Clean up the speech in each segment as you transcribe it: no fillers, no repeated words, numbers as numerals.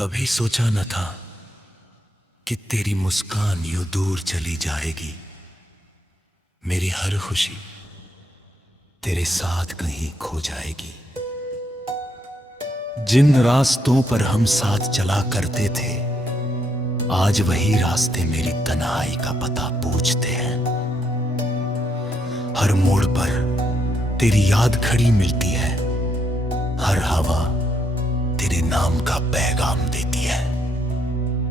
कभी सोचा न था कि तेरी मुस्कान यूं दूर चली जाएगी। मेरी हर खुशी तेरे साथ कहीं खो जाएगी। जिन रास्तों पर हम साथ चला करते थे, आज वही रास्ते मेरी तन्हाई का पता पूछते हैं। हर मोड़ पर तेरी याद खड़ी मिलती है, हर हवा तेरे नाम का पैगाम देती है।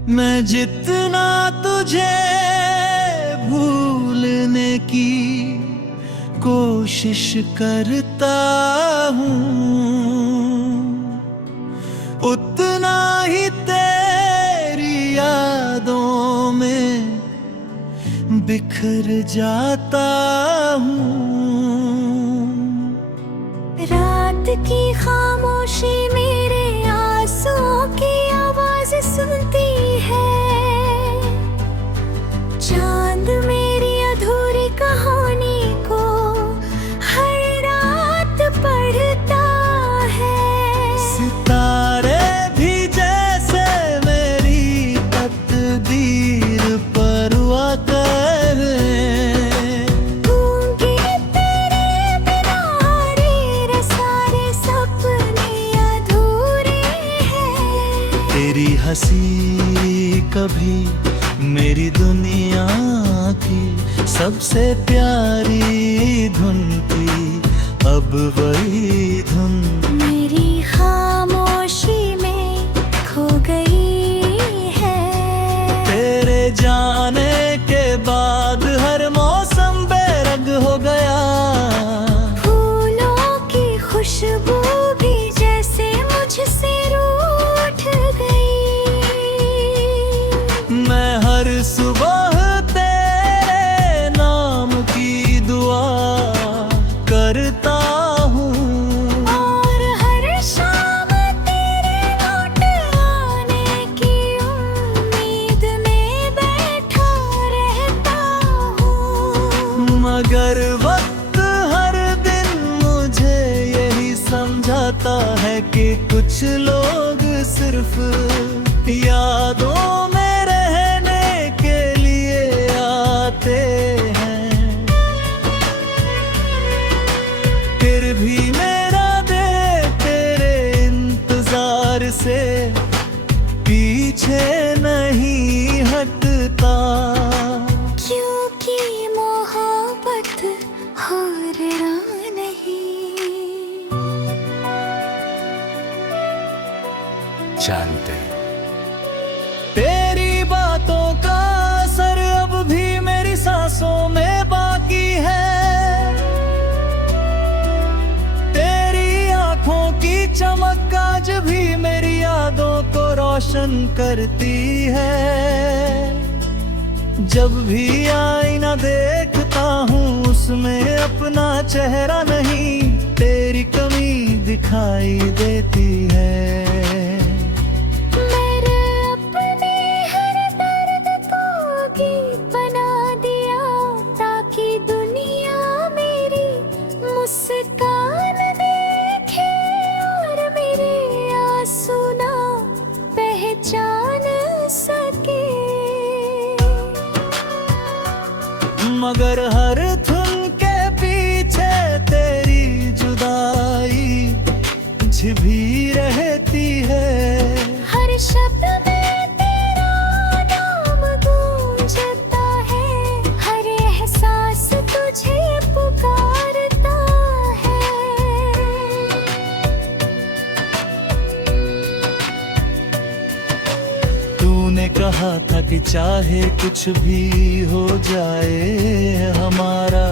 मैं जितना तुझे भूलने की कोशिश करता हूँ, उतना ही तेरी यादों में बिखर जाता हूँ। रात की खामोशी मेरे आंसुओं की आवाज सुनती है। चांद मेरी अधूरी कहानी को हर रात पढ़ता है। सितारे भी जैसे मेरी तकदीर पर हुआ करे। गूंगे तेरे बिना रे सारे सपने अधूरे हैं। तेरी हंसी कभी मेरी दुनिया की सबसे प्यारी धुन थी, अब वही धुन मेरी खामोशी में खो गई है। तेरे जाने के बाद हर मौसम बेरंग हो गया। फूलों की खुशबू भी जैसे मुझसे रूठ गई। मैं हर सुबह तेरे नाम की दुआ करता हूँ, और हर शाम तेरे लौट आने की उम्मीद में बैठा रहता हूँ। मगर वक्त हर दिन मुझे यही समझाता है कि कुछ लोग सिर्फ यादों में रहने के लिए आते हैं। फिर भी मेरा दिल तेरे इंतजार से पीछे नहीं हटता। क्योंकि मोहब्बत हारना नहीं। जानते तेरी बातों का असर अब भी मेरी सांसों में बाकी है। तेरी आंखों की चमक आज भी मेरी यादों को रोशन करती है। जब भी आईना देखता हूँ उसमें अपना चेहरा नहीं, तेरी कमी दिखाई देती है। मेरे अपने हर दर्द को गीत बना दिया, ताकि दुनिया मेरी मुस्कान देखे और मेरे आंसू ना पहचान सके। मगर हर धुन के पीछे तेरी जुदाई छिपी रहती है। हर शब्द में तेरा नाम गूंजता है, हर एहसास तुझे पुकारता है। तूने कहा था कि चाहे कुछ भी हो जाए, हमारा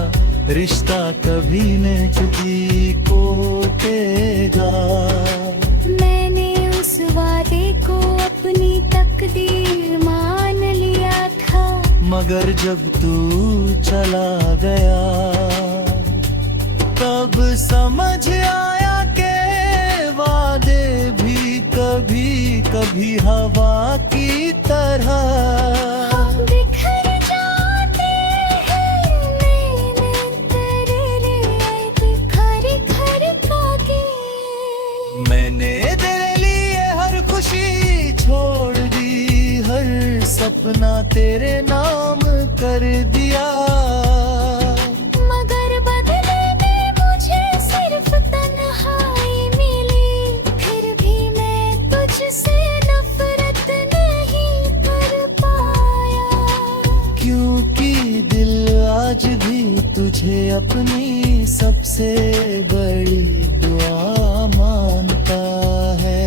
रिश्ता कभी न चुकी को टेगा। मैंने उस वादे को अपनी तकदीर मान लिया था। मगर जब तू चला गया, तब समझ आया कि वादे भी कभी कभी हवा की तरह बिखर जाते हैं। मैंने तेरे लिए बिखर कर के मैंने तेरे लिए हर खुशी छोड़ अपना तेरे नाम कर दिया। मगर बदले में मुझे सिर्फ तन्हाई मिली। फिर भी मैं तुझसे नफरत नहीं कर पाया, क्योंकि दिल आज भी तुझे अपनी सबसे बड़ी दुआ मानता है।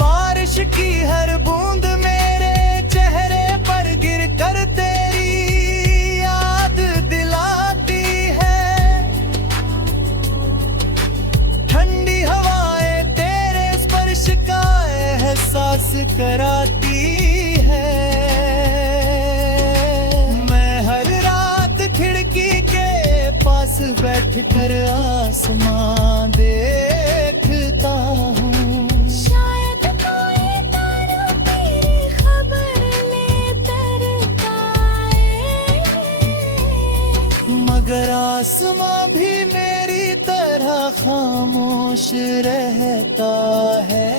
बारिश की हर बूंद मेरे चेहरे पर गिर कर तेरी याद दिलाती है। ठंडी हवाएं तेरे स्पर्श का एहसास कराती है। मैं हर रात खिड़की के पास बैठ कर आसमां देखता हूँ। शायद कोई तारा तेरी खबर ले तरकाए, मगर आसमां भी मेरी तरह खामोश रहता है।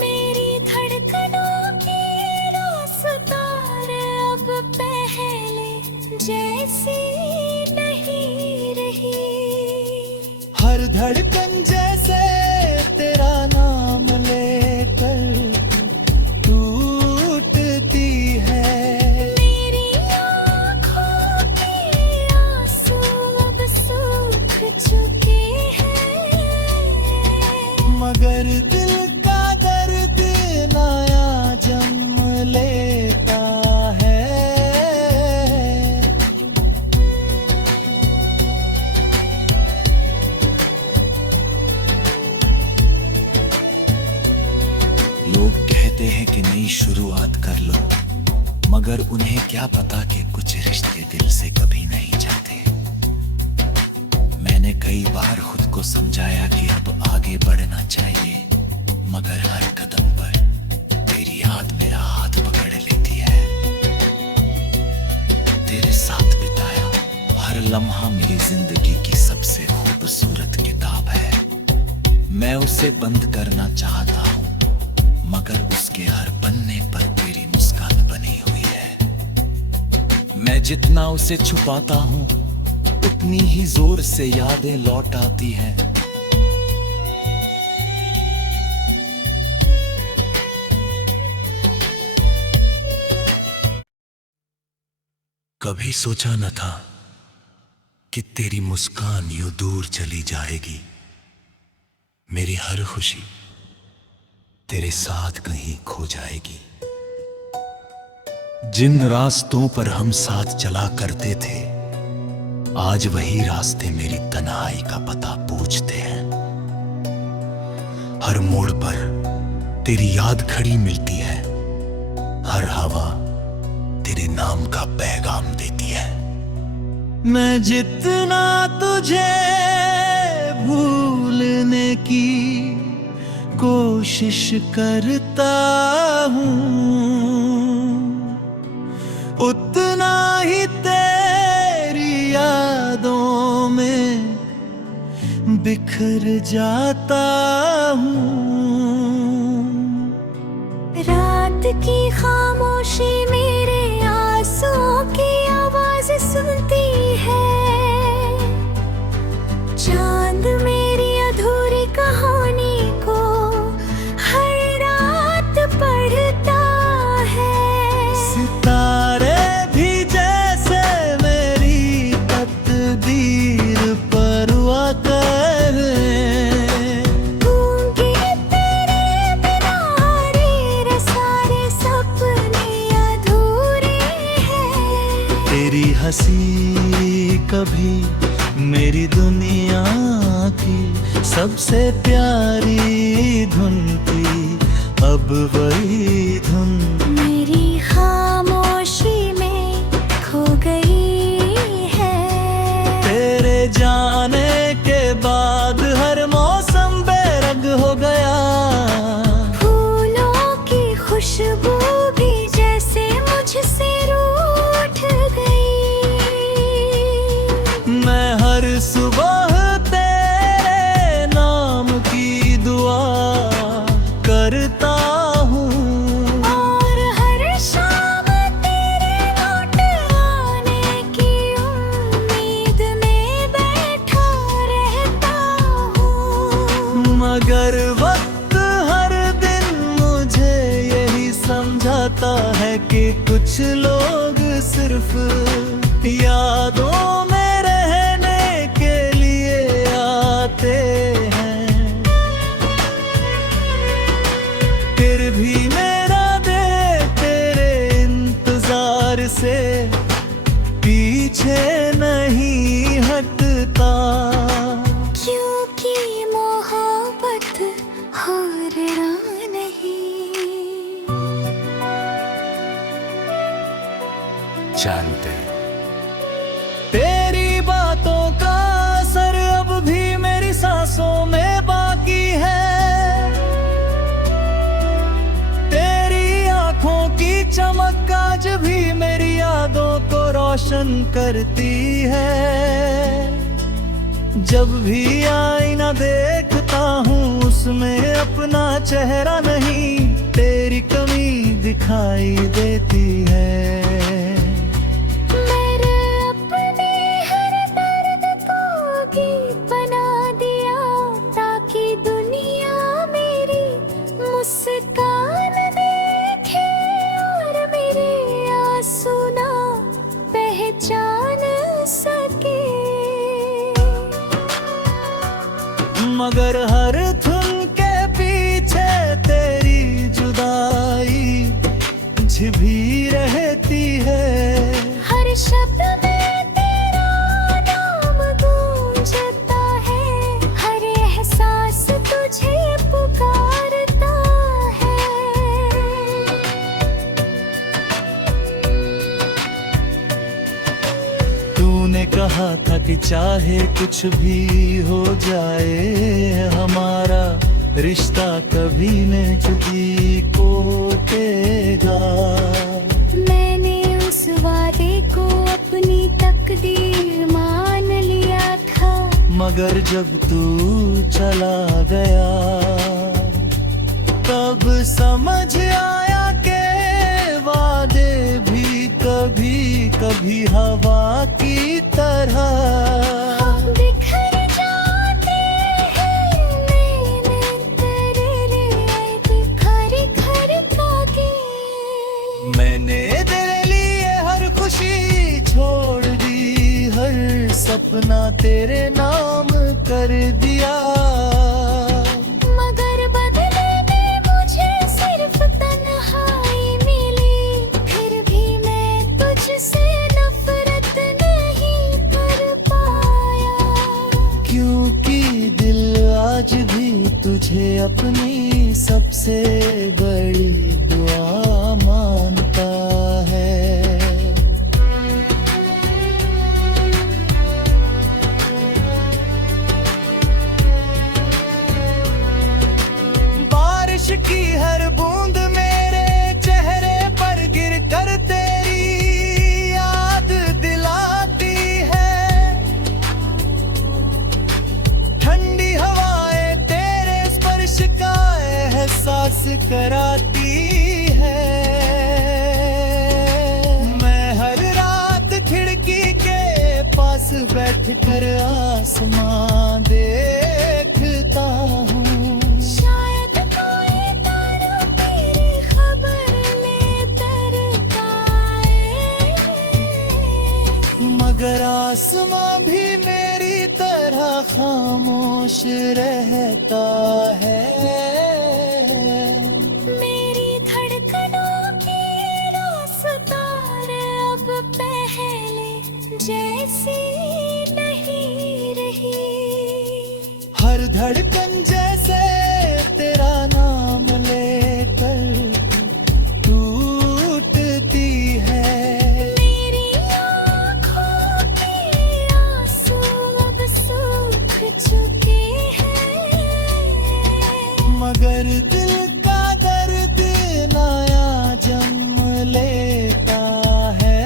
मेरी धड़कनों की रफ्तार अब पहले जैसी नहीं रही। हर धड़कन जैसे तेरा नाम लेकर टूटती है। मेरी आँखों के आंसू अब सूख चुके हैं, मगर दिल का दर्द नया जन्म लेता है। लोग कहते हैं कि नई शुरुआत कर लो, मगर उन्हें क्या पता कि कुछ रिश्ते दिल से कभी नहीं जाते। मैंने कई बार खुद को समझाया कि अब आगे बढ़ना चाहिए, मगर हर कदम पर तेरी याद मेरा हाथ पकड़ लेती है। तेरे साथ बिताया हर लम्हा मेरी जिंदगी की सबसे खूबसूरत किताब है। मैं उसे बंद करना चाहता हूँ, मगर उसके हर पन्ने पर तेरी मुस्कान बनी हुई है। मैं जितना उसे छुपाता हूँ, उतनी ही जोर से यादें लौट आती हैं। कभी सोचा न था कि तेरी मुस्कान यूं दूर चली जाएगी। मेरी हर खुशी तेरे साथ कहीं खो जाएगी। जिन रास्तों पर हम साथ चला करते थे, आज वही रास्ते मेरी तन्हाई का पता पूछते हैं। हर मोड़ पर तेरी याद खड़ी मिलती है, हर हवा तेरे नाम का पैगाम देती है। मैं जितना तुझे भूलने की कोशिश करता हूँ, उतना ही तेरी यादों में बिखर जाता हूँ। रात की खामोशी मेरे आंसुओं की आवाज सुनती है। चांद मेरी अधूरी कहानी को हर रात पढ़ता है। सितारे भी जैसे मेरी तकदीर पर हुआ करे। गूंगे तेरे बिना रे सारे सपने अधूरे हैं। तेरी हंसी कभी मेरी दुनिया की सबसे प्यारी धुन थी, अब वही धुन मेरी खामोशी में खो गई है। तेरे जाने के बाद हर मौसम बेरंग हो गया। फूलों की खुशबू भी जैसे मुझसे रूठ गई। कुछ लोग सिर्फ यादों में रहने के लिए आते हैं, फिर भी मेरा दिल तेरे इंतजार से पीछे नहीं हटता। क्योंकि मोहब्बत हारना नहीं। जानते तेरी बातों का असर अब भी मेरी सांसों में बाकी है, तेरी आंखों की चमक आज भी मेरी यादों को रोशन करती है। जब भी आईना देखता हूँ उसमें अपना चेहरा नहीं, तेरी कमी दिखाई देती है। मेरे अपने हर दर्द को गीत बना दिया, ताकि दुनिया मेरी मुस्कान देखे और मेरे आंसू ना पहचान सके। मगर हर धुन के पीछे तेरी जुदाई छिपी रहती है। हर शब्द में तेरा नाम गूंजता है, हर एहसास तुझे पुकारता है। तूने कहा था कि चाहे कुछ भी हो जाए हमारा रिश्ता कभी न जुदी को टेगा। मैंने उस वादे को अपनी तकदीर मान लिया था, मगर जब तू चला गया तब समझ आया कि वादे भी कभी कभी हवा की तरह बिखर जाते हैं। मैंने तेरे लिए बिखर कर के मैंने तेरे लिए हर खुशी छोड़ दी, हर सपना तेरे नाम कर दिया। मगर बदले में मुझे सिर्फ तन्हाई मिली, फिर भी मैं तुझसे नफरत नहीं कर पाया। क्योंकि दिल आज भी तुझे अपनी सबसे बड़ी दुआ मानता है। बारिश की हर बूंद मेरे चेहरे पर गिर कर तेरी याद दिलाती है। ठंडी हवाएं तेरे स्पर्श का एहसास कराती है। मैं हर रात खिड़की के पास बैठ कर आसमां देखता हूँ। शायद कोई तारा तेरी खबर ले तरता है, मगर आसमां भी मेरी तरह खामोश रहता है। मेरी धड़कनों की रफ्तार अब पहले जैसी नहीं रही। हर धड़कन जैसे तेरा नाम लेकर टूटती है। मेरी आँखों के आंसू अब सूख चुके हैं, मगर दिल का दर्द नया जन्म लेता है।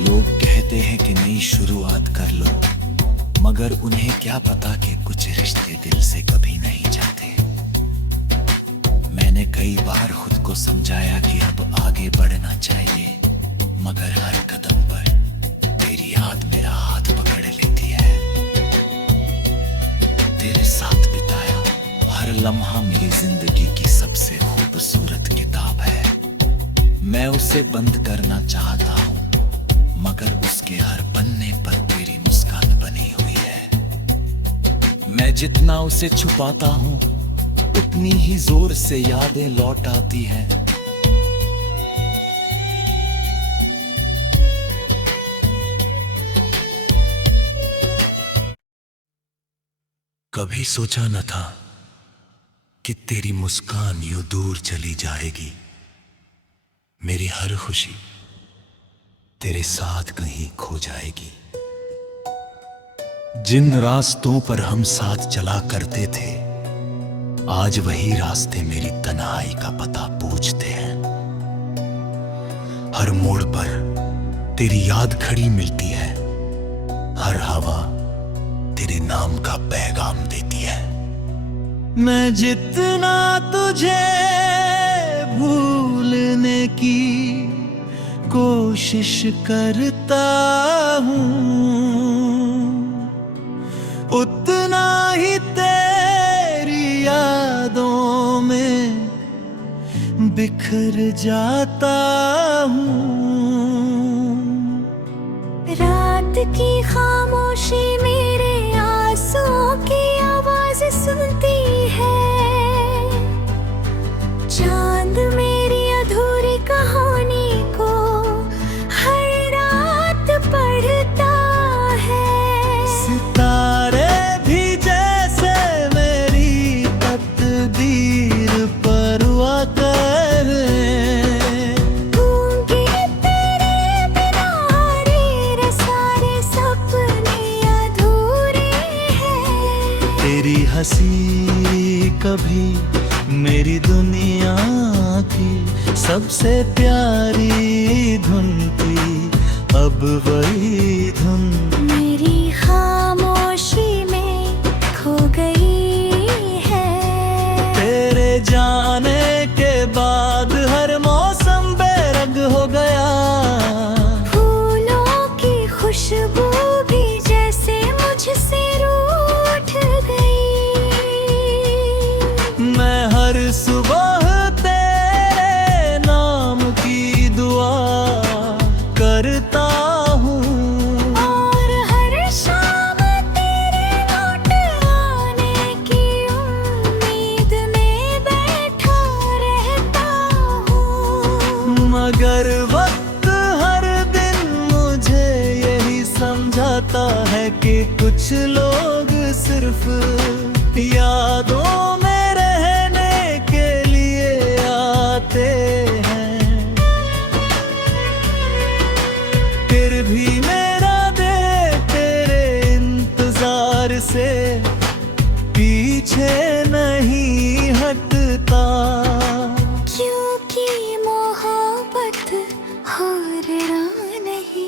लोग कहते हैं कि नई शुरुआत कर लो, मगर उन्हें क्या पता कि कुछ रिश्ते दिल से कभी नहीं जाते। मैंने कई बार खुद को समझाया कि अब आगे बढ़ना चाहिए, मगर हर कदम पर तेरी याद मेरा हाथ पकड़ लेती है। साथ बिताया। हर लम्हा मेरी जिंदगी की सबसे खूबसूरत किताब है। मैं उसे बंद करना चाहता हूँ, मगर उसके हर पन्ने पर तेरी मुस्कान बनी हुई है। मैं जितना उसे छुपाता हूँ, उतनी ही जोर से यादें लौट आती हैं। कभी सोचा न था कि तेरी मुस्कान यूं दूर चली जाएगी। मेरी हर खुशी तेरे साथ कहीं खो जाएगी। जिन रास्तों पर हम साथ चला करते थे, आज वही रास्ते मेरी तन्हाई का पता पूछते हैं। हर मोड़ पर तेरी याद खड़ी मिलती है। हर हवा तेरे नाम का पैगाम देती है। मैं जितना तुझे भूलने की कोशिश करता हूँ, उतना ही तेरी यादों में बिखर जाता हूँ। रात की खामोशी मेरे आंसुओं की आवाज सुनती है। चांद मेरी अधूरी कहानी को हर रात पढ़ता है। सितारे भी जैसे मेरी तकदीर पर हुआ करे। गूंगे तेरे बिना रे सारे सपने अधूरे हैं। तेरी हंसी कभी मेरी दुनिया की सबसे प्यारी धुन थी, अब वही धुन मेरी खामोशी में खो गई है। तेरे जाने के बाद हर मौसम बेरंग हो गया। फूलों की खुशबू भी जैसे मुझसे रूठ गई। मैं हर सुबह तेरे नाम की दुआ करता हूँ, और हर शाम तेरे लौट आने की उम्मीद में बैठा रहता हूँ। मगर वक्त हर दिन मुझे यही समझाता है कि कुछ लोग सिर्फ यादों में रहने के लिए आते हैं। फिर भी मेरा दिल तेरे इंतजार से पीछे नहीं हटता। क्योंकि मोहब्बत हारना नहीं।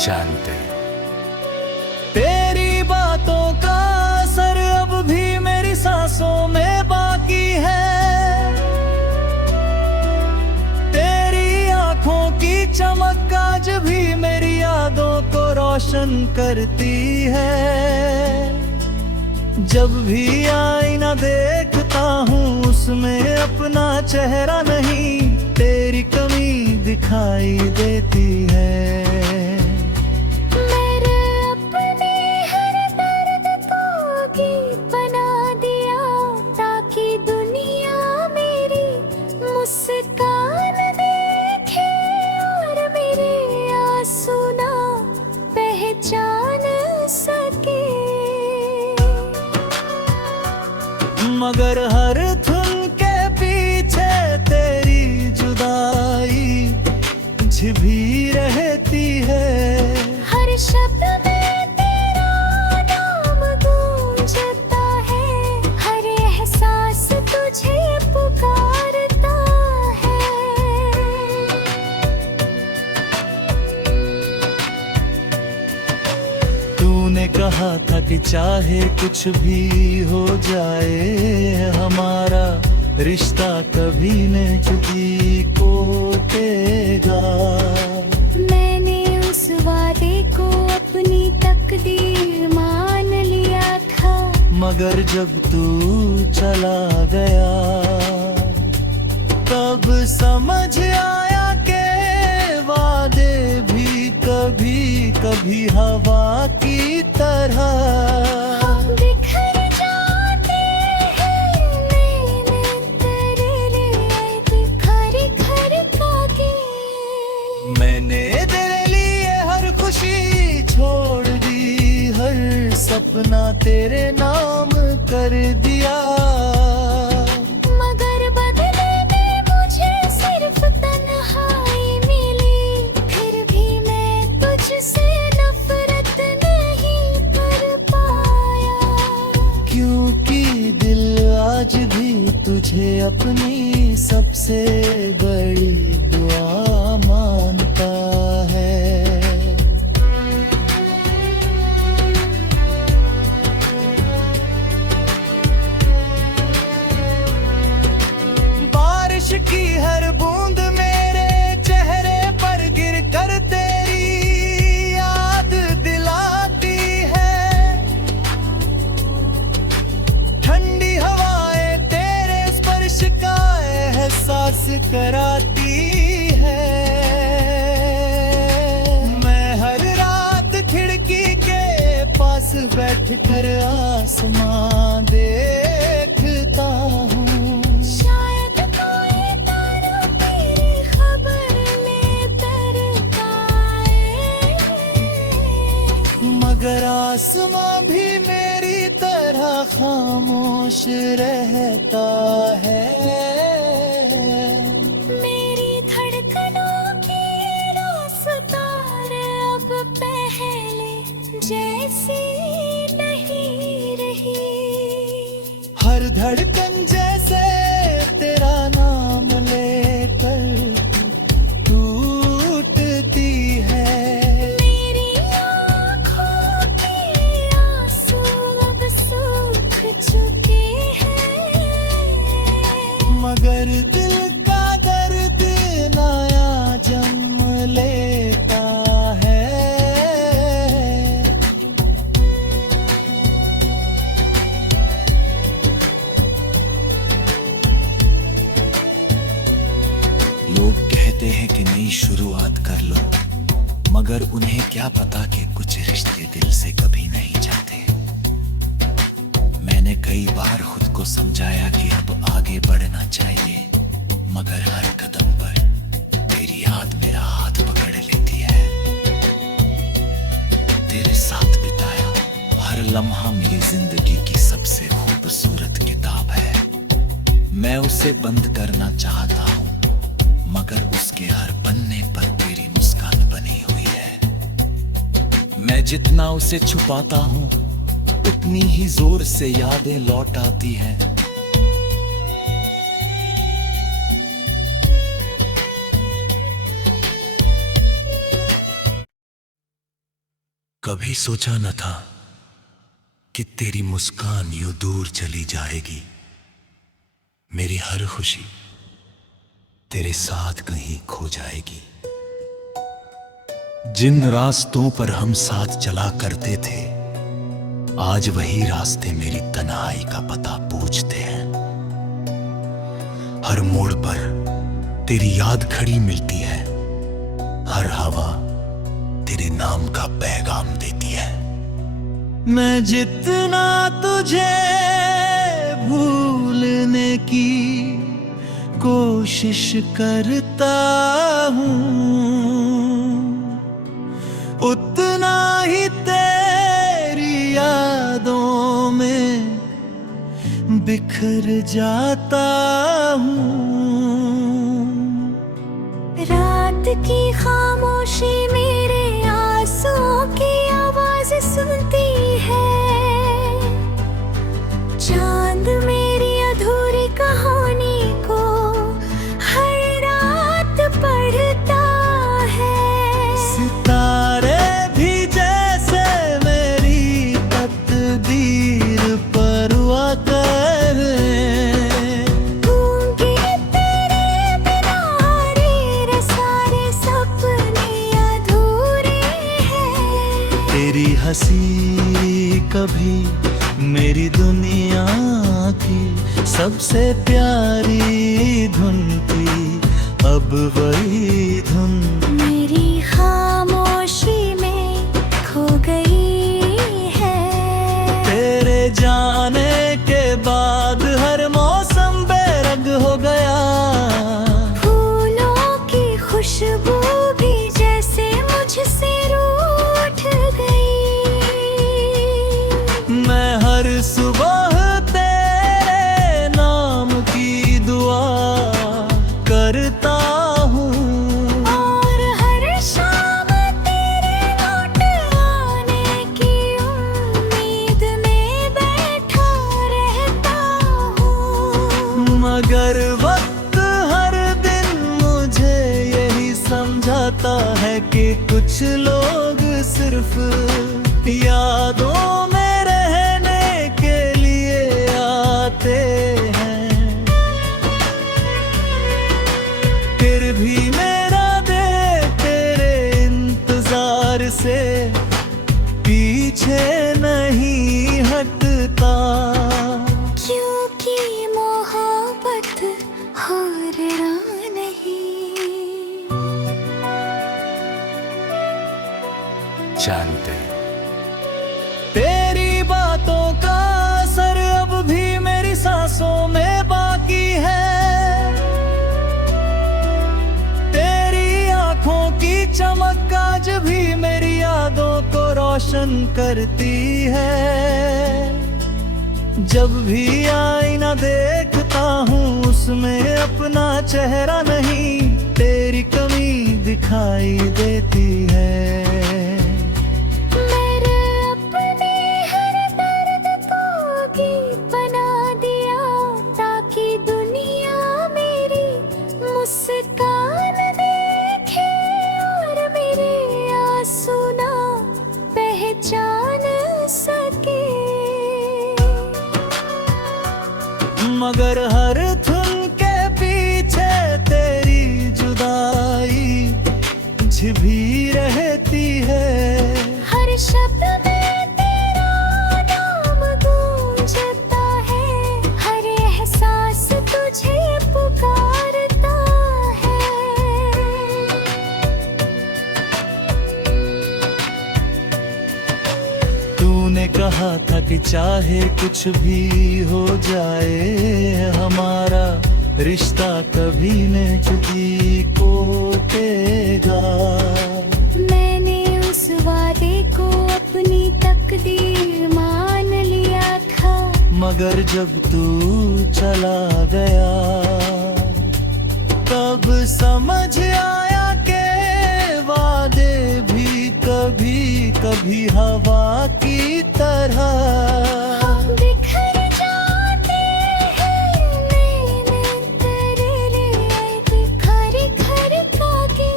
जानते तेरी बातों का असर अब भी मेरी सांसों में बाकी है। तेरी आंखों की चमक आज भी मेरी यादों को रोशन करती है। जब भी आईना देखता हूँ, उसमें अपना चेहरा नहीं तेरी कमी दिखाई देती है। मेरे अपने हर दर्द को गीत बना दिया, ताकि दुनिया मेरी मुस्कान देखे और मेरे आंसू ना पहचान सके। मगर हर धुन के पीछे तेरी जुदाई छिपी रहती है। हर शब्द में तेरा नाम गूंजता है, हर एहसास तुझे पुकारता है। तूने कहा था कि चाहे कुछ भी हो जाए, हमारा रिश्ता कभी नहीं टूटेगा। मैंने उस वादे को अपनी मगर जब तू चला गया तब समझ आया के वादे भी कभी कभी हवा की तरह बिखर जाते हैं। मैंने तेरे लिए बिखर कर काटे। मैंने तेरे लिए हर खुशी छोड़ दी, हर सपना तेरे नाम कर दिया। मगर बदले में मुझे सिर्फ तन्हाई मिली। फिर भी मैं तुझसे नफरत नहीं कर पाया। क्योंकि दिल आज भी तुझे अपनी सबसे बड़ी दुआ मानता है। बारिश की हर बूंद मेरे चेहरे पर गिर कर तेरी याद दिलाती है। ठंडी हवाएं तेरे स्पर्श का एहसास कराती है। मैं हर रात खिड़की के पास बैठ कर आसमां देखता हूँ। शायद कोई तारा तेरी खबर ले तरता है। मगर आसमां भी मेरी तरह खामोश रहता है। मेरी धड़कनों की रफ्तार अब पहले जैसी नहीं रही। हर धड़कन जैसे तेरा नाम लेकर टूटती है। मेरी आँखों के आंसू अब सूख चुके हैं। मगर दिल का दर्द नया जन्म लेता है। लोग कहते हैं कि नई शुरुआत कर लो, मगर उन्हें क्या पता कि कुछ रिश्ते दिल से कभी नहीं जाते। मैंने कई बार खुद को समझाया कि अब आगे बढ़ना चाहिए, मगर हर कदम पर तेरी याद मेरा हाथ पकड़ लेती है। तेरे साथ बिताया हर लम्हा मेरी जिंदगी की सबसे खूबसूरत किताब है। मैं उसे बंद करना चाहता हूँ, मगर उसके हर पन्ने पर तेरी मुस्कान बनी हुई है। मैं जितना उसे छुपाता हूँ उतनी ही जोर से यादें लौट आती हैं। कभी सोचा न था कि तेरी मुस्कान यूं दूर चली जाएगी। मेरी हर खुशी तेरे साथ कहीं खो जाएगी। जिन रास्तों पर हम साथ चला करते थे, आज वही रास्ते मेरी तन्हाई का पता पूछते हैं। हर मोड़ पर तेरी याद खड़ी मिलती है, हर हवा तेरे नाम का पैगाम देती है। मैं जितना तुझे भूलने की कोशिश करता हूँ, उतना ही तेरी यादों में बिखर जाता हूँ। रात की खामोशी मेरे आंसुओं की आवाज सुनती है। चांद मेरी अधूरी कहानी को हर रात पढ़ता है। सितारे भी जैसे मेरी तकदीर पर हुआ करे। गूंगे तेरे बिना रे सारे सपने अधूरे हैं। तेरी हंसी कभी मेरी दुनिया की सबसे प्यारी धुन थी, अब वही धुन मेरी खामोशी में खो गई है। तेरे जाने के बाद हर मौसम बेरंग हो गया। फूलों की खुशबू भी जैसे मुझसे रूठ गई। मैं हर सुबह तेरे नाम की दुआ करता हूँ, और हर शाम तेरे लौट आने की उम्मीद में बैठा रहता हूँ। मगर वक्त हर दिन मुझे यही समझाता है कि कुछ लोग सिर्फ यादों में रहने के लिए आते हैं। फिर भी मेरा दिल तेरे इंतजार से पीछे नहीं हटता। क्योंकि मोहब्बत हारना नहीं। जानते तेरी बातों का असर अब भी मेरी सांसों में बाकी है। तेरी आंखों की चमक आज भी मेरी यादों को रोशन करती है। जब भी आईना देखता हूँ उसमें अपना चेहरा नहीं, तेरी कमी दिखाई देती है। मैंने अपने हर दर्द को गीत बना दिया, ताकि दुनिया मेरी मुस्कान देखे और मेरे आंसू ना पहचान सके। मगर हर धुन के पीछे तेरी जुदाई छिपी रहती है। हर शब्द में तेरा नाम गूंजता है, हर एहसास तुझे पुकारता है। तूने कहा था कि चाहे कुछ भी हो जाए हमारा रिश्ता कभी नजदीक को देगा। मैंने उस वादे को अपनी तकदीर मान लिया था। मगर जब तू चला गया तब समझ आया कि वादे भी कभी कभी हवा की तरह बिखर जाते हैं। मैंने तेरे लिए बिखर कर के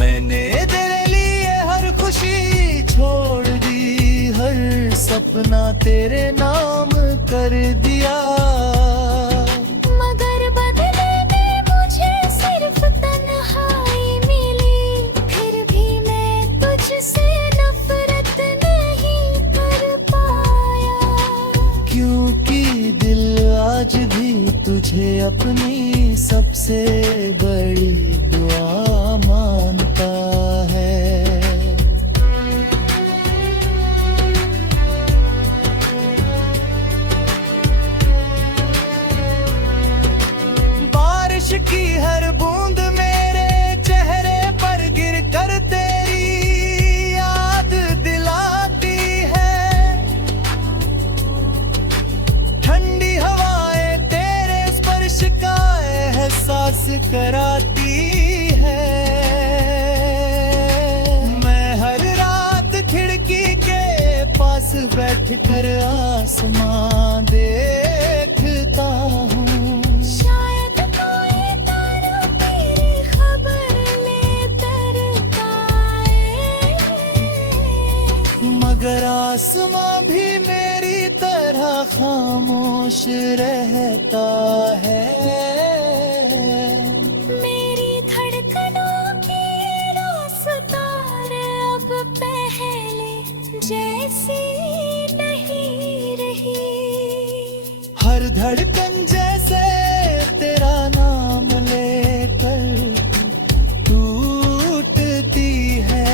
मैंने तेरे लिए हर खुशी छोड़ दी, हर सपना तेरे नाम कर दिया। मगर बदले में मुझे सिर्फ तन्हाई मिली। फिर भी मैं तुझसे नफरत नहीं कर पाया। क्योंकि दिल आज भी तुझे अपनी सबसे बड़ी दुआ मानता है। बारिश की हर बूंद मेरे चेहरे पर गिर कर तेरी याद दिलाती है। ठंडी हवाएं तेरे स्पर्श का एहसास कराती है। मैं हर रात खिड़की के पास बैठ कर आसमां देखता हूँ। शायद कोई तारा मेरी खबर ले तरता है। मगर आसमां भी मेरी तरह खामोश रहता है। मेरी धड़कनों की रफ्तार अब पहले जैसी नहीं धड़कन जैसे तेरा नाम लेकर टूटती है।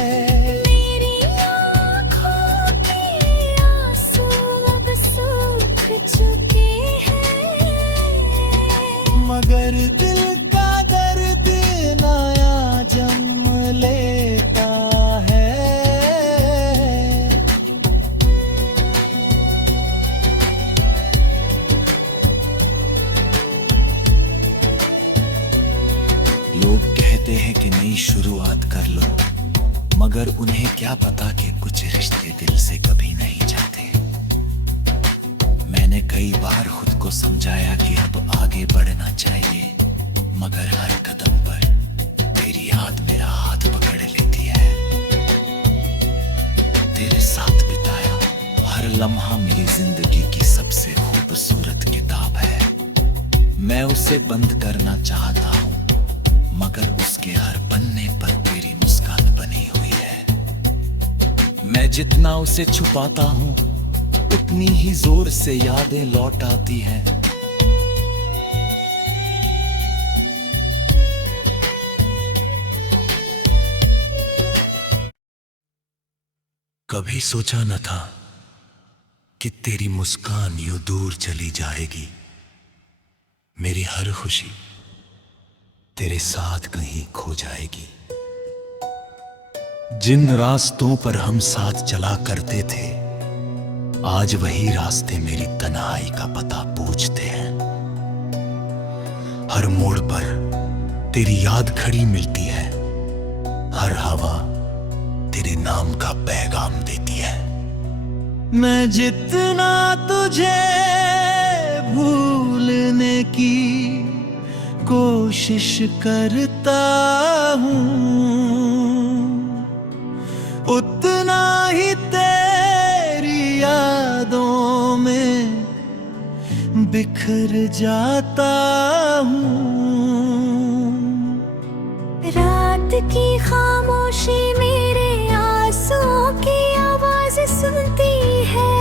मेरी आँखों के आंसू अब सूख चुके हैं, मगर दिल का दर्द नया जन्म लेता है। लोग कहते हैं कि नई शुरुआत कर लो, मगर उन्हें क्या पता कि कुछ रिश्ते दिल से कभी नहीं जाते। मैंने कई बार खुद को समझाया कि अब आगे बढ़ना चाहिए, मगर हर कदम पर तेरी याद मेरा हाथ पकड़ लेती है। तेरे साथ बिताया हर लम्हा मेरी जिंदगी की सबसे खूबसूरत किताब है। मैं उसे बंद करना चाहता हूँ, मगर उसके हर पन्ने पर तेरी मुस्कान बनी हुई है। मैं जितना उसे छुपाता हूँ, उतनी ही जोर से यादें लौट आती हैं। कभी सोचा न था कि तेरी मुस्कान यूं दूर चली जाएगी। मेरी हर खुशी तेरे साथ कहीं खो जाएगी। जिन रास्तों पर हम साथ चला करते थे, आज वही रास्ते मेरी तन्हाई का पता पूछते हैं। हर मोड़ पर तेरी याद खड़ी मिलती है, हर हवा तेरे नाम का पैगाम देती है। मैं जितना तुझे भूलने की कोशिश करता हूँ, उतना ही तेरी यादों में बिखर जाता हूँ। रात की खामोशी मेरे आंसुओं की आवाज सुनती है।